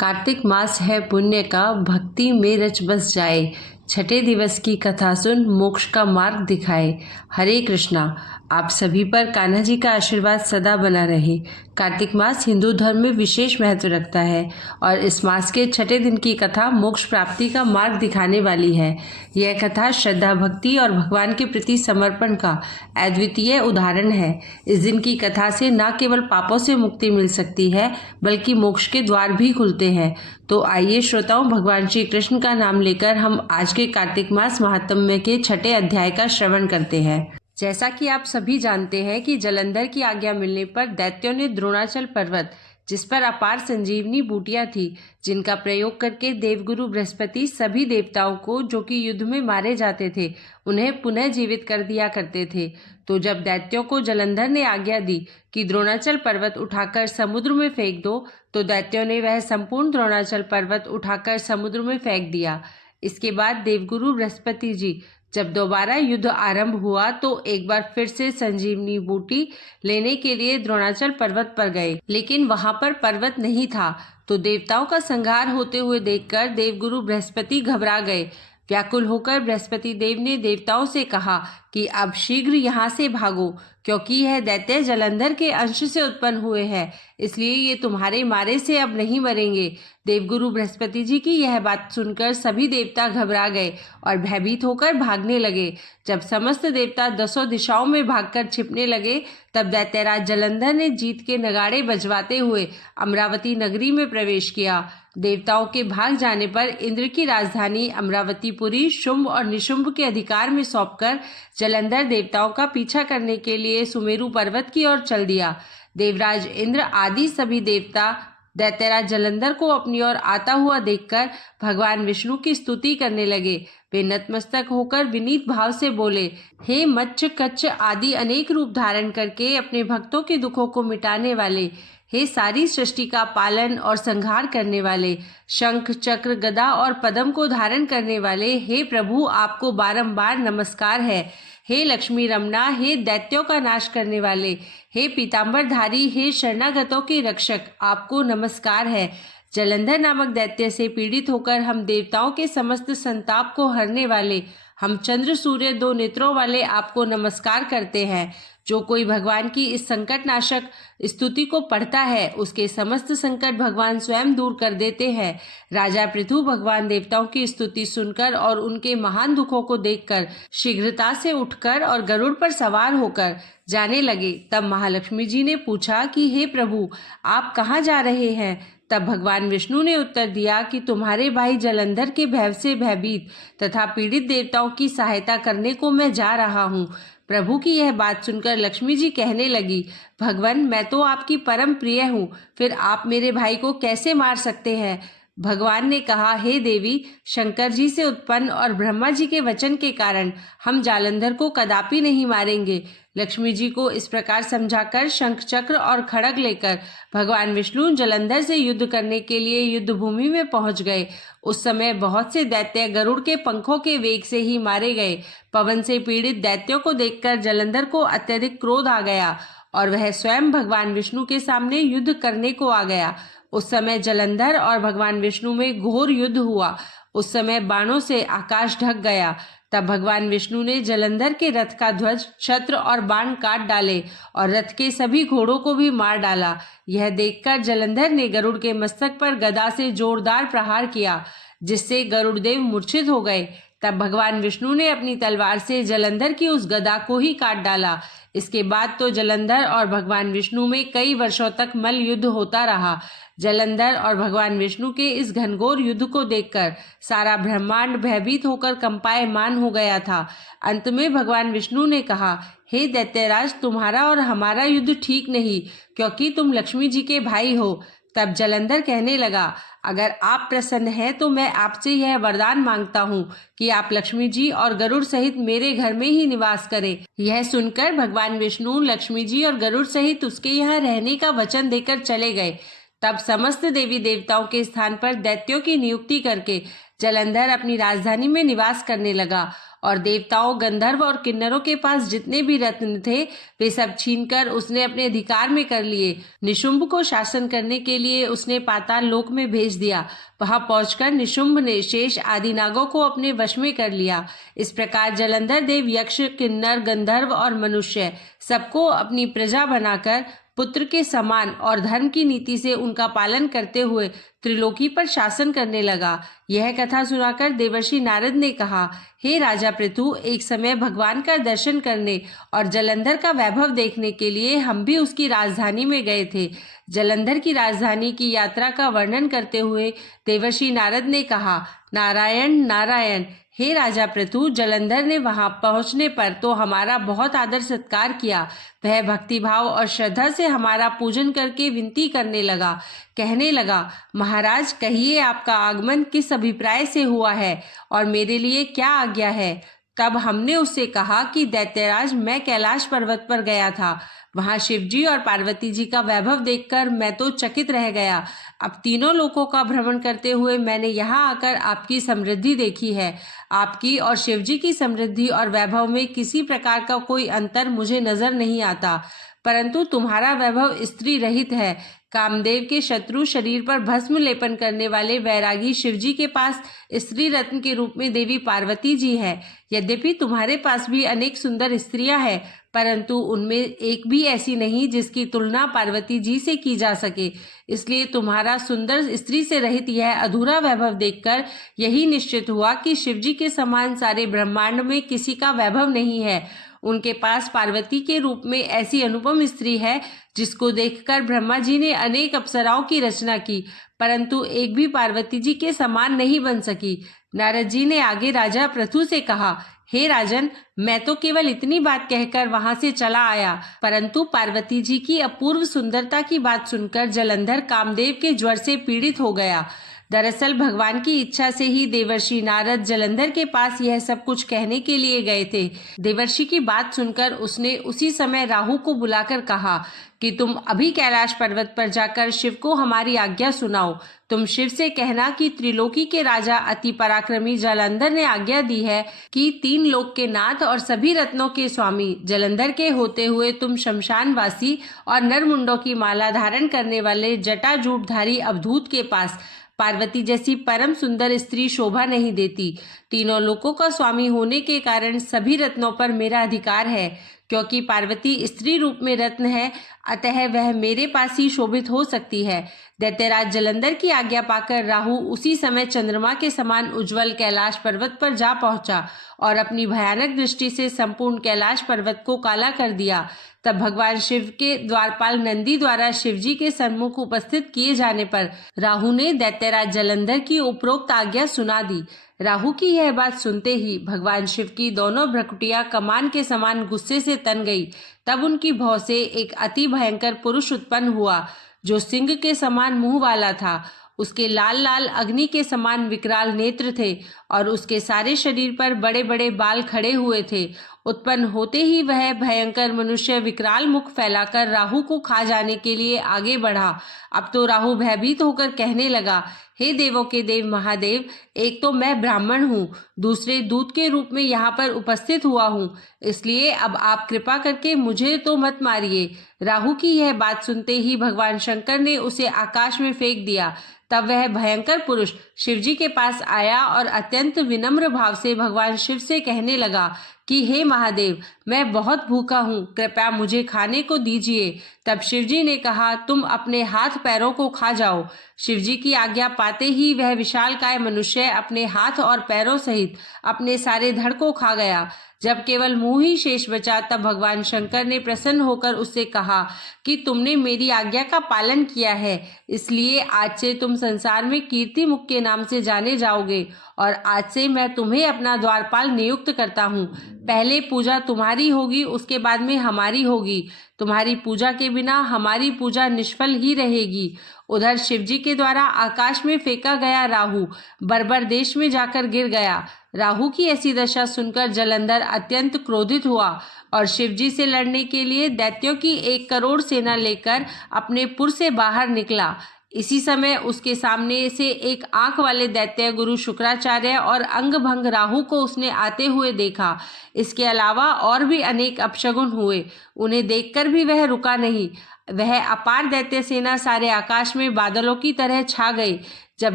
कार्तिक मास है पुण्य का, भक्ति में रच बस जाए। छठे दिवस की कथा सुन, मोक्ष का मार्ग दिखाए। हरे कृष्णा। आप सभी पर कान्हा जी का आशीर्वाद सदा बना रहे। कार्तिक मास हिंदू धर्म में विशेष महत्व रखता है और इस मास के छठे दिन की कथा मोक्ष प्राप्ति का मार्ग दिखाने वाली है। यह कथा श्रद्धा, भक्ति और भगवान के प्रति समर्पण का अद्वितीय उदाहरण है। इस दिन की कथा से न केवल पापों से मुक्ति मिल सकती है, बल्कि मोक्ष के द्वार भी खुलते हैं। तो आइए श्रोताओं, भगवान श्री कृष्ण का नाम लेकर हम आज के कार्तिक मास महात्म्य के छठे अध्याय का श्रवण करते हैं। जैसा कि आप सभी जानते हैं कि जलंधर की आज्ञा मिलने पर दैत्यों ने द्रोणाचल पर्वत, जिस पर अपार संजीवनी बूटियां थी, जिनका प्रयोग करके देवगुरु बृहस्पति सभी देवताओं को जो कि युद्ध में मारे जाते थे, उन्हें पुनः जीवित कर दिया करते थे। तो जब दैत्यों को जलंधर ने आज्ञा दी कि द्रोणाचल पर्वत उठाकर समुद्र में फेंक दो, तो दैत्यों ने वह संपूर्ण द्रोणाचल पर्वत उठाकर समुद्र में फेंक दिया। इसके बाद देवगुरु बृहस्पति जी जब दोबारा युद्ध आरंभ हुआ तो एक बार फिर से संजीवनी बूटी लेने के लिए द्रोणाचल पर्वत पर गए, लेकिन वहां पर पर्वत नहीं था। तो देवताओं का संहार होते हुए देखकर देवगुरु बृहस्पति घबरा गए। व्याकुल होकर बृहस्पति देव ने देवताओं से कहा कि अब शीघ्र यहाँ से भागो, क्योंकि यह दैत्य जलंधर के अंश से उत्पन्न हुए हैं, इसलिए ये तुम्हारे मारे से अब नहीं मरेंगे। देवगुरु बृहस्पति जी की यह बात सुनकर सभी देवता घबरा गए और भयभीत होकर भागने लगे। जब समस्त देवता दसों दिशाओं में भागकर छिपने लगे, तब दैत्यराज जलंधर ने जीत के नगाड़े बजवाते हुए अमरावती नगरी में प्रवेश किया। देवताओं के भाग जाने पर इंद्र की राजधानी अमरावतीपुरी शुंभ और निशुंभ के अधिकार में सौंपकर जलंधर देवताओं का पीछा करने के लिए सुमेरु पर्वत की ओर चल दिया। देवराज इंद्र आदि सभी देवता दैत्यराज जलंधर को अपनी ओर आता हुआ देखकर भगवान विष्णु की स्तुति करने लगे। वे नतमस्तक होकर विनीत भाव से बोले, हे मच्छ, कच्छ आदि अनेक रूप धारण करके अपने भक्तों के दुखों को मिटाने वाले, हे सारी सृष्टि का पालन और संहार करने वाले, शंख, चक्र, गदा और पद्म को धारण करने वाले, हे प्रभु, आपको बारंबार नमस्कार है। हे लक्ष्मी रमना, हे दैत्यों का नाश करने वाले, हे पीतांबरधारी, हे शरणागतों के रक्षक, आपको नमस्कार है। जलंधर नामक दैत्य से पीड़ित होकर हम देवताओं के समस्त संताप को हरने वाले, हम चंद्र सूर्य दो नेत्रों वाले आपको नमस्कार करते हैं। जो कोई भगवान की इस संकट नाशक स्तुति को पढ़ता है, उसके समस्त संकट भगवान स्वयं दूर कर देते हैं। राजा पृथु भगवान देवताओं की स्तुति सुनकर और उनके महान दुखों को देखकर शीघ्रता से उठकर और गरुड़ पर सवार होकर जाने लगे। तब महालक्ष्मी जी ने पूछा कि हे प्रभु, आप कहाँ जा रहे हैं? तब भगवान विष्णु ने उत्तर दिया कि तुम्हारे भाई जलंधर के भय से भयभीत तथा पीड़ित देवताओं की सहायता करने को मैं जा रहा हूँ। प्रभु की यह बात सुनकर लक्ष्मी जी कहने लगी, भगवान, मैं तो आपकी परम प्रिय हूँ, फिर आप मेरे भाई को कैसे मार सकते हैं? भगवान ने कहा, हे देवी, शंकर जी से उत्पन्न और ब्रह्मा जी के वचन के कारण हम जालंधर को कदापि नहीं मारेंगे। लक्ष्मी जी को इस प्रकार समझाकर शंख, चक्र और खड़ग लेकर भगवान विष्णु जलंधर से युद्ध करने के लिए युद्ध भूमि में पहुंच गए। उस समय बहुत से दैत्य गरुड़ के पंखों के वेग से ही मारे गए। पवन से पीड़ित दैत्यों को देखकर जलंधर को अत्यधिक क्रोध आ गया और वह स्वयं भगवान विष्णु के सामने युद्ध करने को आ गया। उस समय जलंधर और भगवान विष्णु में घोर युद्ध हुआ। उस समय बाणों से आकाश ढक गया। तब भगवान विष्णु ने जलंधर के रथ का ध्वज, छत्र और बाण काट डाले और रथ के सभी घोड़ों को भी मार डाला। यह देखकर जलंधर ने गरुड़ के मस्तक पर गदा से जोरदार प्रहार किया, जिससे गरुड़देव मूर्छित हो गए। तब भगवान विष्णु ने अपनी तलवार से जलंधर की उस गदा को ही काट डाला। इसके बाद तो जलंधर और भगवान विष्णु में कई वर्षों तक मल्ल युद्ध होता रहा। जलंधर और भगवान विष्णु के इस घनघोर युद्ध को देखकर सारा ब्रह्मांड भयभीत होकर कंपायमान हो गया था। अंत में भगवान विष्णु ने कहा, हे दैत्यराज, तुम्हारा और हमारा युद्ध ठीक नहीं, क्योंकि तुम लक्ष्मी जी के भाई हो। तब जलंधर कहने लगा, अगर आप प्रसन्न हैं तो मैं आपसे यह वरदान मांगता हूँ कि आप लक्ष्मी जी और गरुड़ सहित मेरे घर में ही निवास करें। यह सुनकर भगवान विष्णु लक्ष्मी जी और गरुड़ सहित उसके यहाँ रहने का वचन देकर चले गए। तब समस्त देवी देवताओं के स्थान पर दैत्यों की नियुक्ति करके जलंधर अपनी राजधानी में निवास करने लगा और देवताओं, गंधर्व और किन्नरों के पास जितने भी रत्न थे वे सब छीनकर उसने अपने अधिकार में कर लिए। निशुंभ को शासन करने के लिए उसने पाताल लोक में भेज दिया। वहां पहुंचकर निशुंभ ने शेष आदि नागों को अपने वश में कर लिया। इस प्रकार जलंधर देव यक्ष, किन्नर, गंधर्व और मनुष्य सबको अपनी प्रजा बनाकर पुत्र के समान और धर्म की नीति से उनका पालन करते हुए त्रिलोकी पर शासन करने लगा। यह कथा सुनाकर देवर्षि नारद ने कहा, हे राजा पृथु, एक समय भगवान का दर्शन करने और जलंधर का वैभव देखने के लिए हम भी उसकी राजधानी में गए थे। जलंधर की राजधानी की यात्रा का वर्णन करते हुए देवर्षि नारद ने कहा, नारायण नारायण। हे राजा पृथु, जलंधर ने वहां पहुंचने पर तो हमारा बहुत आदर सत्कार किया। वह भक्तिभाव और श्रद्धा से हमारा पूजन करके विनती करने लगा, कहने लगा, महाराज कहिए आपका आगमन किस अभिप्राय से हुआ है और मेरे लिए क्या आज्ञा है। तब हमने उससे कहा कि दैत्यराज, मैं कैलाश पर्वत पर गया था। वहां शिवजी और पार्वती जी का वैभव देखकर मैं तो चकित रह गया। अब तीनों लोकों का भ्रमण करते हुए मैंने यहाँ आकर आपकी समृद्धि देखी है। आपकी और शिवजी की समृद्धि और वैभव में किसी प्रकार का कोई अंतर मुझे नजर नहीं आता, परंतु तुम्हारा वैभव स्त्री रहित है। कामदेव के शत्रु शरीर पर भस्म लेपन करने वाले वैरागी शिवजी के पास स्त्री रत्न के रूप में देवी पार्वती जी है। यद्यपि तुम्हारे पास भी अनेक सुंदर स्त्रियां हैं, परंतु उनमें एक भी ऐसी नहीं जिसकी तुलना पार्वती जी से की जा सके। इसलिए तुम्हारा सुंदर स्त्री से रहित यह अधूरा वैभव देखकर यही निश्चित हुआ कि शिवजी के समान सारे ब्रह्मांड में किसी का वैभव नहीं है। उनके पास पार्वती के रूप में ऐसी अनुपम स्त्री है जिसको देखकर ब्रह्मा जी ने अनेक अप्सराओं की रचना की, परंतु एक भी पार्वती जी के समान नहीं बन सकी। नारद जी ने आगे राजा पृथु से कहा, हे राजन, मैं तो केवल इतनी बात कहकर वहां से चला आया, परंतु पार्वती जी की अपूर्व सुंदरता की बात सुनकर जलंधर कामदेव के ज्वर से पीड़ित हो गया। दरअसल भगवान की इच्छा से ही देवर्षि नारद जलंधर के पास यह सब कुछ कहने के लिए गए थे। देवर्षि की बात सुनकर उसने उसी समय राहु को बुलाकर कहा कि तुम अभी कैलाश पर्वत पर जाकर शिव को हमारी आज्ञा सुनाओ। तुम शिव से कहना कि त्रिलोकी के राजा अति पराक्रमी जलंधर ने आज्ञा दी है कि 3 लोक के नाथ और सभी रत्नों के स्वामी जलंधर के होते हुए तुम शमशानवासी और नरमुंडों की माला धारण करने वाले जटाजूटधारी अवधूत के पास पार्वती जैसी परम सुंदर स्त्री शोभा नहीं देती। तीनों लोकों का स्वामी होने के कारण सभी रत्नों पर मेरा अधिकार है। क्योंकि पार्वती स्त्री रूप में रत्न है, अतः वह मेरे पास ही शोभित हो सकती है। दैत्यराज जलंधर की आज्ञा पाकर राहु उसी समय चंद्रमा के समान उज्जवल कैलाश पर्वत पर जा पहुंचा और अपनी भयानक दृष्टि से संपूर्ण कैलाश पर्वत को काला कर दिया। तब भगवान शिव के द्वारपाल नंदी द्वारा शिवजी के सम्मुख उपस्थित किए जाने पर राहु ने दैत्यराज जलंधर की उपरोक्त आज्ञा सुना दी। राहु की यह बात सुनते ही भगवान शिव की दोनों भ्रकुटियां कमान के समान गुस्से से तन गई। तब उनकी भौं से एक अति भयंकर पुरुष उत्पन्न हुआ जो सिंह के समान मुंह वाला था। उसके लाल लाल अग्नि के समान विकराल नेत्र थे और उसके सारे शरीर पर बड़े बड़े बाल खड़े हुए थे। उत्पन्न होते ही वह भयंकर मनुष्य विकराल मुख फैलाकर राहु को खा जाने के लिए आगे बढ़ा। अब तो राहु भयभीत होकर कहने लगा, हे देवों के देव महादेव, एक तो मैं ब्राह्मण हूँ, दूसरे दूत के रूप में यहाँ पर उपस्थित हुआ हूँ, इसलिए अब आप कृपा करके मुझे तो मत मारिए। राहु की यह बात सुनते ही भगवान शंकर ने उसे आकाश में फेंक दिया। तब वह भयंकर पुरुष शिवजी के पास आया और अत्यंत विनम्र भाव से भगवान शिव से कहने लगा कि हे महादेव, मैं बहुत भूखा हूँ, कृपया मुझे खाने को दीजिए। तब शिवजी ने कहा, तुम अपने हाथ पैरों को खा जाओ। शिवजी की आज्ञा पाते ही वह विशालकाय मनुष्य अपने हाथ और पैरों सहित अपने सारे धड़ को खा गया। जब केवल मुंह ही शेष बचा तब भगवान शंकर ने प्रसन्न होकर उससे कहा कि तुमने मेरी आज्ञा का पालन किया है, इसलिए आज से तुम संसार में कीर्ति मुख के नाम से जाने जाओगे और आज से मैं तुम्हें अपना द्वारपाल नियुक्त करता हूँ। पहले पूजा तुम्हारी होगी, उसके बाद में हमारी होगी। तुम्हारी पूजा के बिना हमारी पूजा निष्फल ही रहेगी। उधर शिवजी के द्वारा आकाश में फेंका गया राहु बर्बर देश में जाकर गिर गया। राहु की ऐसी दशा सुनकर जलंधर अत्यंत क्रोधित हुआ और शिवजी से लड़ने के लिए दैत्यों की 1 करोड़ सेना लेकर अपने पुर से बाहर निकला। इसी समय उसके सामने से एक आंख वाले दैत्य गुरु शुक्राचार्य और अंग भंग राहु को उसने आते हुए देखा। इसके अलावा और भी अनेक अपशगुन हुए। उन्हें देखकर भी वह रुका नहीं। वह अपार दैत्य सेना सारे आकाश में बादलों की तरह छा गई। जब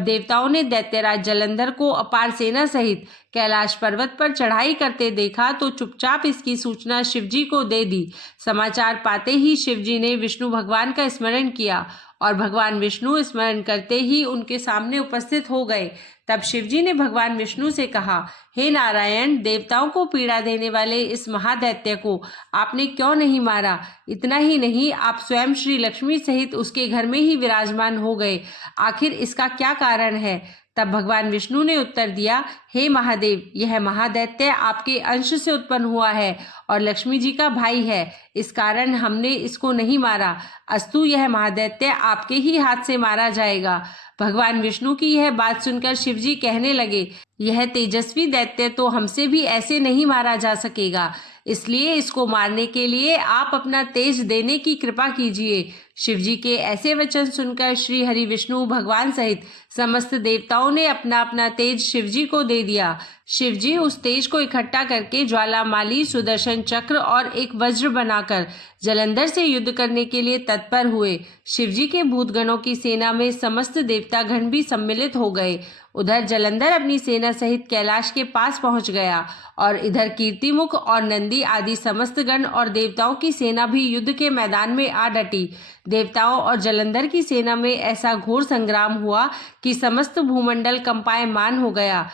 देवताओं ने दैत्यराज जलंधर को अपार सेना सहित कैलाश पर्वत पर चढ़ाई करते देखा तो चुपचाप इसकी सूचना शिवजी को दे दी। समाचार पाते ही शिवजी ने विष्णु भगवान का स्मरण किया और भगवान विष्णु स्मरण करते ही उनके सामने उपस्थित हो गए। तब शिवजी ने भगवान विष्णु से कहा, हे नारायण, देवताओं को पीड़ा देने वाले इस महादैत्य को आपने क्यों नहीं मारा? इतना ही नहीं, आप स्वयं श्री लक्ष्मी सहित उसके घर में ही विराजमान हो गए। आखिर इसका क्या कारण है? तब भगवान विष्णु ने उत्तर दिया, हे महादेव, यह महादैत्य आपके अंश से उत्पन्न हुआ है और लक्ष्मी जी का भाई है। इस कारण हमने इसको नहीं मारा। अस्तु, यह महादैत्य आपके ही हाथ से मारा जाएगा। भगवान विष्णु की यह बात सुनकर शिवजी कहने लगे, यह तेजस्वी दैत्य तो हमसे भी ऐसे नहीं मारा जा सकेगा, इसलिए इसको मारने के लिए आप अपना तेज देने की कृपा कीजिए। शिवजी के ऐसे वचन सुनकर श्री हरि विष्णु भगवान सहित समस्त देवताओं ने अपना अपना तेज शिवजी को दे दिया। शिवजी उस तेज को इकट्ठा करके ज्वालामाली, सुदर्शन चक्र और एक वज्र बनाकर जलंधर से युद्ध करने के लिए तत्पर हुए। शिवजी के भूतगणों की सेना में समस्त देवतागण भी सम्मिलित हो गए। उधर जलंधर अपनी सेना सहित कैलाश के पास पहुंच गया और इधर कीर्तिमुख और नंदी आदि समस्त गण और देवताओं की सेना भी युद्ध के मैदान में आ डटी। देवताओं और जलंधर की सेना में ऐसा घोर संग्राम हुआ कि समस्त भूमंडल कंपायमान हो गया।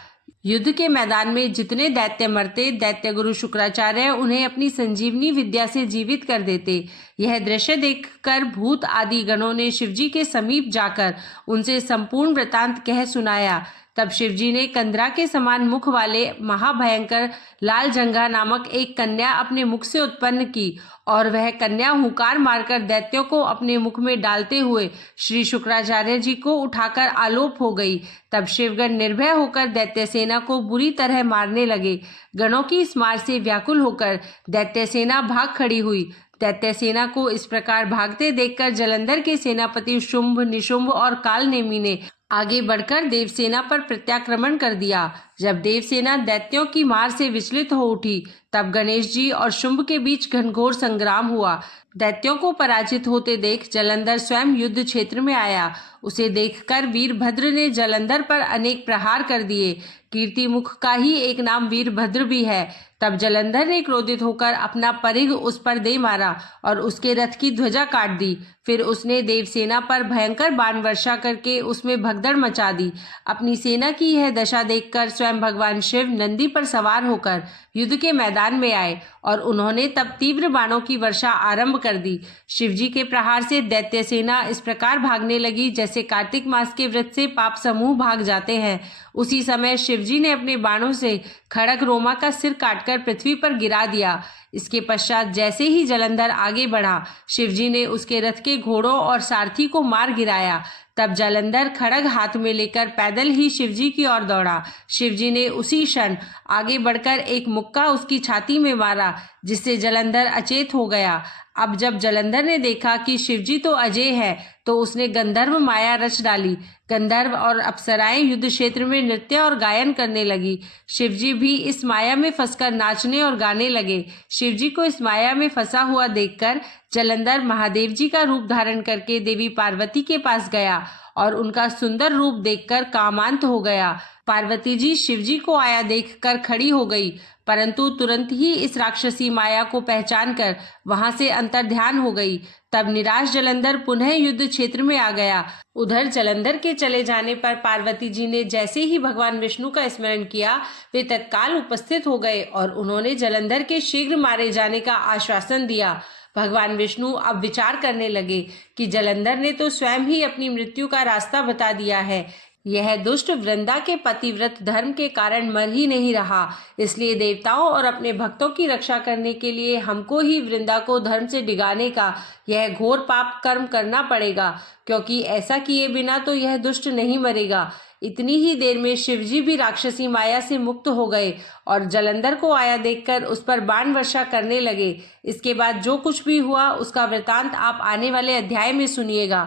युद्ध के मैदान में जितने दैत्य मरते, दैत्य गुरु शुक्राचार्य उन्हें अपनी संजीवनी विद्या से जीवित कर देते। यह दृश्य देखकर भूत आदि गणों ने शिवजी के समीप जाकर उनसे संपूर्ण वृतांत कह सुनाया। तब शिवजी ने कंदरा के समान मुख वाले महाभयंकर लाल जंघा नामक एक कन्या अपने मुख से उत्पन्न की और वह कन्या हुंकार मारकर दैत्यों को अपने मुख में डालते हुए श्री शुक्राचार्य जी को उठाकर आलोप हो गई। तब शिवगण निर्भय होकर दैत्य सेना को बुरी तरह मारने लगे। गणों की इस मार से व्याकुल होकर दैत्य सेना भाग खड़ी हुई। दैत्य सेना को इस प्रकार भागते देखकर जलंधर के सेनापति शुंभ, निशुंभ और कालनेमी ने आगे बढ़कर देवसेना पर प्रत्याक्रमण कर दिया। जब देवसेना दैत्यों की मार से विचलित हो उठी, तब गणेश जी और शुंभ के बीच घनघोर संग्राम हुआ। दैत्यों को पराजित होते देख जलंधर स्वयं युद्ध क्षेत्र में आया। उसे देखकर वीरभद्र ने जलंधर पर अनेक प्रहार कर दिए। कीर्तिमुख का ही एक नाम वीरभद्र भी है। तब जलंधर ने क्रोधित होकर अपना परिघ उस पर दे मारा और उसके रथ की ध्वजा काट दी। फिर उसने देवसेना पर भयंकर बाण वर्षा करके उसमें भगदड़ मचा दी। अपनी सेना की यह दशा देखकर स्वयं भगवान शिव नंदी पर सवार होकर युद्ध के मैदान में आए और उन्होंने तब तीव्र बाणों की वर्षा आरंभ कर दी। शिवजी के प्रहार से दैत्य सेना इस प्रकार भागने लगी जैसे कार्तिक मास के व्रत से पाप समूह भाग जाते हैं। उसी समय शिवजी ने अपने बाणों से खड़ग रोमा का सिर काटकर पृथ्वी पर गिरा दिया। इसके पश्चात जैसे ही जलंधर आगे बढ़ा, शिवजी ने उसके रथ के घोड़ों और सारथी को मार गिराया। तब जलंधर खड़ग हाथ में लेकर पैदल ही शिवजी की ओर दौड़ा। शिवजी ने उसी क्षण आगे बढ़कर एक मुक्का उसकी छाती में मारा, जिससे जलंधर अचेत हो गया। अब जब जलंधर ने देखा कि शिवजी तो अजय है, तो उसने गंधर्व माया रच डाली। गंधर्व और अप्सराएं युद्ध क्षेत्र में नृत्य और गायन करने लगी। शिवजी भी इस माया में फंसकर नाचने और गाने लगे। शिवजी को इस माया में फंसा हुआ देखकर जलंधर महादेव जी का रूप धारण करके देवी पार्वती के पास गया और उनका सुंदर रूप देखकर कामांत हो गया। पार्वती जी शिवजी को आया देखकर खड़ी हो गई, परंतु तुरंत ही इस राक्षसी माया को पहचान कर वहां से अंतर्ध्यान हो गई। तब निराश जलंधर पुनः युद्ध क्षेत्र में आ गया। उधर जलंधर के चले जाने पर पार्वती जी ने जैसे ही भगवान विष्णु का स्मरण किया, वे तत्काल उपस्थित हो गए और उन्होंने जलंधर के शीघ्र मारे जाने का आश्वासन दिया। भगवान विष्णु अब विचार करने लगे कि जलंधर ने तो स्वयं ही अपनी मृत्यु का रास्ता बता दिया है। यह दुष्ट वृंदा के पतिव्रत धर्म के कारण मर ही नहीं रहा, इसलिए देवताओं और अपने भक्तों की रक्षा करने के लिए हमको ही वृंदा को धर्म से डिगाने का यह घोर पाप कर्म करना पड़ेगा, क्योंकि ऐसा किए बिना तो यह दुष्ट नहीं मरेगा। इतनी ही देर में शिवजी भी राक्षसी माया से मुक्त हो गए और जलंधर को आया देखकर उस पर बाण वर्षा करने लगे। इसके बाद जो कुछ भी हुआ उसका वृतांत आप आने वाले अध्याय में सुनिएगा।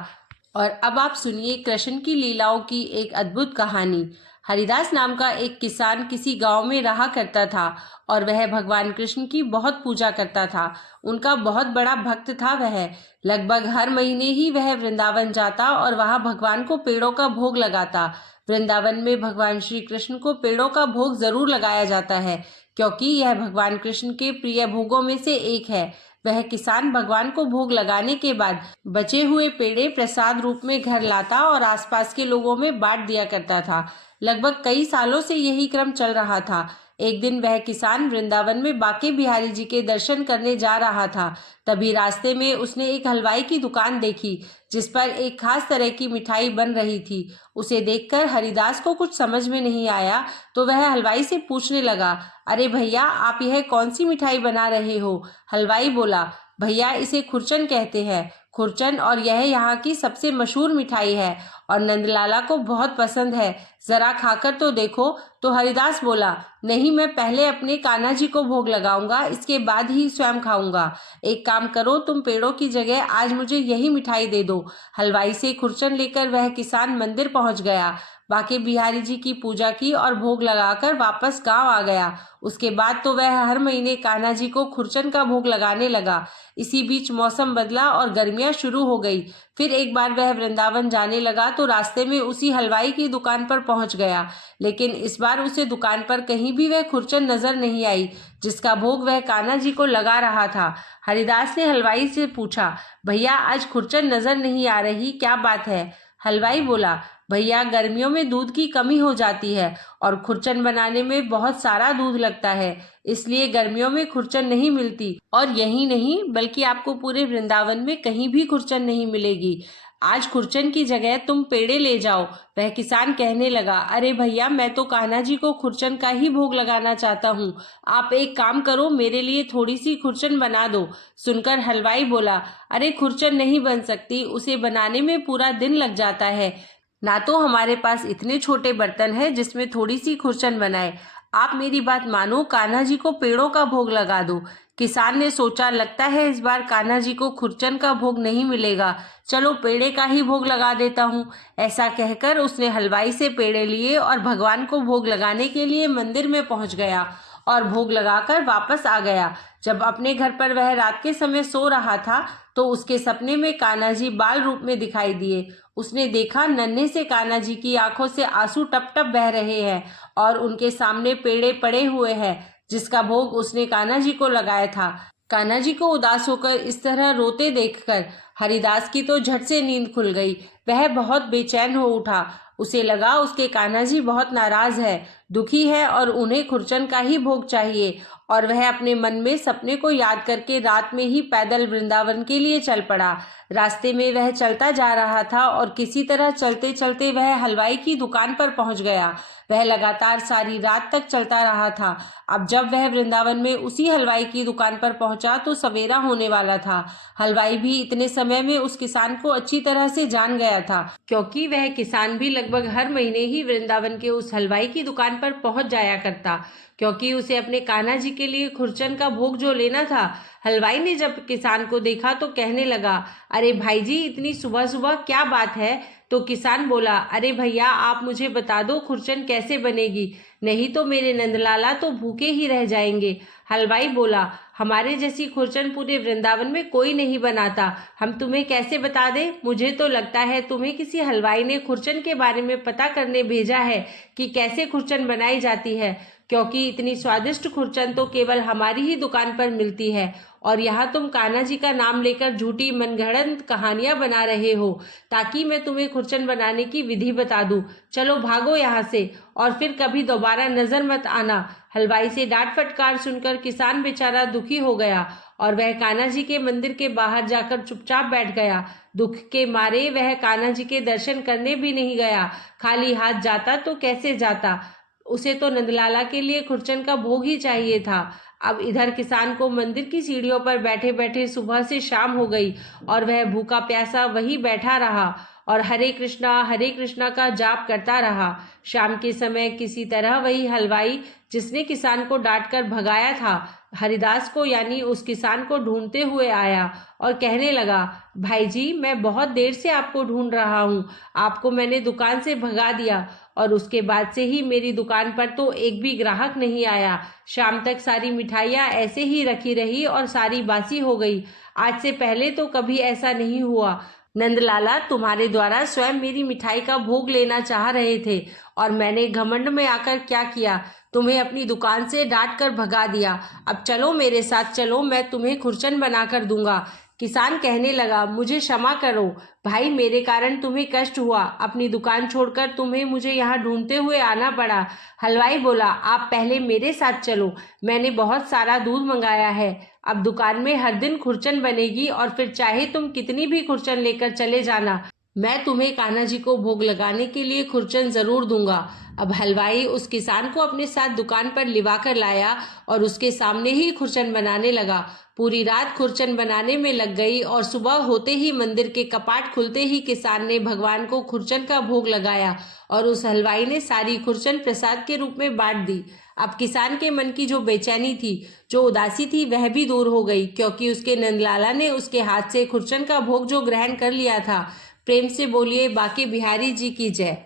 और अब आप सुनिए कृष्ण की लीलाओं की एक अद्भुत कहानी। हरिदास नाम का एक किसान किसी गांव में रहा करता था और वह भगवान कृष्ण की बहुत पूजा करता था। उनका बहुत बड़ा भक्त था वह। लगभग हर महीने ही वह वृंदावन जाता और वहां भगवान को पेड़ों का भोग लगाता। वृंदावन में भगवान श्री कृष्ण को पेड़ों का भोग जरूर लगाया जाता है, क्योंकि यह भगवान कृष्ण के प्रिय भोगों में से एक है। वह किसान भगवान को भोग लगाने के बाद बचे हुए पेड़े प्रसाद रूप में घर लाता और आसपास के लोगों में बांट दिया करता था। लगभग कई सालों से यही क्रम चल रहा था। एक दिन वह किसान वृंदावन में बांके बिहारी जी के दर्शन करने जा रहा था। तभी रास्ते में उसने एक हलवाई की दुकान देखी, जिस पर एक खास तरह की मिठाई बन रही थी। उसे देखकर हरिदास को कुछ समझ में नहीं आया, तो वह हलवाई से पूछने लगा, अरे भैया, आप यह कौन सी मिठाई बना रहे हो? हलवाई बोला, भैया, इसे खुरचन कहते हैं। खुरचन, और यह यहाँ की सबसे मशहूर मिठाई है और नंदलाला को बहुत पसंद है। जरा खाकर तो देखो। तो हरिदास बोला, नहीं, मैं पहले अपने कान्हा जी को भोग लगाऊंगा, इसके बाद ही स्वयं खाऊंगा। एक काम करो, तुम पेड़ों की जगह आज मुझे यही मिठाई दे दो। हलवाई से खुरचन लेकर वह किसान मंदिर पहुंच गया, बांके बिहारी जी की पूजा की और भोग लगाकर वापस गांव आ गया। उसके बाद तो वह हर महीने कान्हा जी को खुरचन का भोग लगाने लगा। इसी बीच मौसम बदला और गर्मियां शुरू हो गई। फिर एक बार वह वृंदावन जाने लगा तो रास्ते में उसी हलवाई की दुकान पर पहुंच गया, लेकिन इस बार उसे दुकान पर कहीं भी वह खुरचन नजर नहीं आई जिसका भोग वह कान्हा जी को लगा रहा था। हरिदास ने हलवाई से पूछा, भैया, आज खुरचन नजर नहीं आ रही, क्या बात है? हलवाई बोला, भैया, गर्मियों में दूध की कमी हो जाती है और खुरचन बनाने में बहुत सारा दूध लगता है, इसलिए गर्मियों में खुरचन नहीं मिलती। और यही नहीं, बल्कि आपको पूरे वृंदावन में कहीं भी खुरचन नहीं मिलेगी। आज खुरचन की जगह तुम पेड़े ले जाओ। वह किसान कहने लगा, अरे भैया, मैं तो कान्हा जी को खुरचन का ही भोग लगाना चाहता हूँ। आप एक काम करो, मेरे लिए थोड़ी सी खुरचन बना दो। सुनकर हलवाई बोला, अरे खुरचन नहीं बन सकती, उसे बनाने में पूरा दिन लग जाता है। ना तो हमारे पास इतने छोटे बर्तन है जिसमें थोड़ी सी खुरचन बनाए। आप मेरी बात मानो, कान्हा जी को पेड़ों का भोग लगा दो। किसान ने सोचा, लगता है इस बार कान्हा जी को खुरचन का भोग नहीं मिलेगा, चलो पेड़े का ही भोग लगा देता हूँ। ऐसा कहकर उसने हलवाई से पेड़े लिए और भगवान को भोग लगाने के लिए मंदिर में पहुंच गया और भोग लगाकर वापस आ गया। जब अपने घर पर वह रात के समय सो रहा था तो उसके सपने में कान्हा जी बाल रूप में दिखाई दिए। उसने देखा, नन्हे से कान्हा जी की आंखों से आंसू टप टप बह रहे हैं और उनके सामने पेड़े पड़े हुए हैं जिसका भोग उसने कान्हा जी को लगाया था। कान्हा जी को उदास होकर इस तरह रोते देखकर हरिदास की तो झट से नींद खुल गई। वह बहुत बेचैन हो उठा। उसे लगा उसके कान्हा जी बहुत नाराज है, दुखी है और उन्हें खुरचन का ही भोग चाहिए। और वह अपने मन में सपने को याद करके रात में ही पैदल वृंदावन के लिए चल पड़ा। रास्ते में वह चलता जा रहा था और किसी तरह चलते चलते वह हलवाई की दुकान पर पहुंच गया। वह लगातार सारी रात तक चलता रहा था। अब जब वह वृंदावन में उसी हलवाई की दुकान पर पहुंचा तो सवेरा होने वाला था। हलवाई भी इतने समय में उस किसान को अच्छी तरह से जान गया था, क्योंकि वह किसान भी लगभग हर महीने ही वृंदावन के उस हलवाई की दुकान पर पहुंच जाया करता, क्योंकि उसे अपने कान्हा जी के लिए खुरचन का भोग जो लेना था। हलवाई ने जब किसान को देखा तो कहने लगा, अरे भाई जी, इतनी सुबह सुबह क्या बात है? तो किसान बोला, अरे भैया, आप मुझे बता दो खुरचन कैसे बनेगी, नहीं तो मेरे नंदलाला तो भूखे ही रह जाएंगे। हलवाई बोला, हमारे जैसी खुरचन पूरे वृंदावन में कोई नहीं बनाता, हम तुम्हें कैसे बता दें? मुझे तो लगता है तुम्हें किसी हलवाई ने खुरचन के बारे में पता करने भेजा है कि कैसे खुरचन बनाई जाती है, क्योंकि इतनी स्वादिष्ट खुरचन तो केवल हमारी ही दुकान पर मिलती है और यहाँ तुम कान्हा जी का नाम लेकर झूठी मनगढ़ंत कहानियां बना रहे हो ताकि मैं तुम्हें खुरचन बनाने की विधि बता दूं। चलो भागो यहाँ से और फिर कभी दोबारा नजर मत आना। हलवाई से डांट फटकार सुनकर किसान बेचारा दुखी हो गया और वह कान्हा जी के मंदिर के बाहर जाकर चुपचाप बैठ गया। दुख के मारे वह कान्हा जी के दर्शन करने भी नहीं गया। खाली हाथ जाता तो कैसे जाता, उसे तो नंदलाला के लिए खुरचन का भोग ही चाहिए था। अब इधर किसान को मंदिर की सीढ़ियों पर बैठे बैठे सुबह से शाम हो गई और वह भूखा प्यासा वहीं बैठा रहा और हरे कृष्णा का जाप करता रहा। शाम के समय किसी तरह वही हलवाई जिसने किसान को डांटकर भगाया था हरिदास को यानी उस किसान को ढूंढते हुए आया और कहने लगा, भाई जी मैं बहुत देर से आपको ढूंढ रहा हूँ। आपको मैंने दुकान से भगा दिया और उसके बाद से ही मेरी दुकान पर तो एक भी ग्राहक नहीं आया। शाम तक सारी मिठाइयाँ ऐसे ही रखी रही और सारी बासी हो गई। आज से पहले तो कभी ऐसा नहीं हुआ। नंदलाला तुम्हारे द्वारा स्वयं मेरी मिठाई का भोग लेना चाह रहे थे और मैंने घमंड में आकर क्या किया, तुम्हें अपनी दुकान से डांट कर भगा दिया। अब चलो मेरे साथ चलो, मैं तुम्हें खुरचन बनाकर दूंगा। किसान कहने लगा, मुझे क्षमा करो भाई, मेरे कारण तुम्हें कष्ट हुआ। अपनी दुकान छोड़कर तुम्हें मुझे यहाँ ढूंढते हुए आना पड़ा। हलवाई बोला, आप पहले मेरे साथ चलो, मैंने बहुत सारा दूध मंगाया है। अब दुकान में हर दिन खुरचन बनेगी और फिर चाहे तुम कितनी भी खुरचन लेकर चले जाना, मैं तुम्हें कान्हा जी को भोग लगाने के लिए खुरचन जरूर दूंगा। अब हलवाई उस किसान को अपने साथ दुकान पर लिवा कर लाया और उसके सामने ही खुरचन बनाने लगा। पूरी रात खुरचन बनाने में लग गई और सुबह होते ही मंदिर के कपाट खुलते ही किसान ने भगवान को खुरचन का भोग लगाया और उस हलवाई ने सारी खुरचन प्रसाद के रूप में बांट दी। अब किसान के मन की जो बेचैनी थी, जो उदासी थी, वह भी दूर हो गई, क्योंकि उसके नंदलाला ने उसके हाथ से खुरचन का भोग जो ग्रहण कर लिया था। प्रेम से बोलिए बाके बिहारी जी की जय।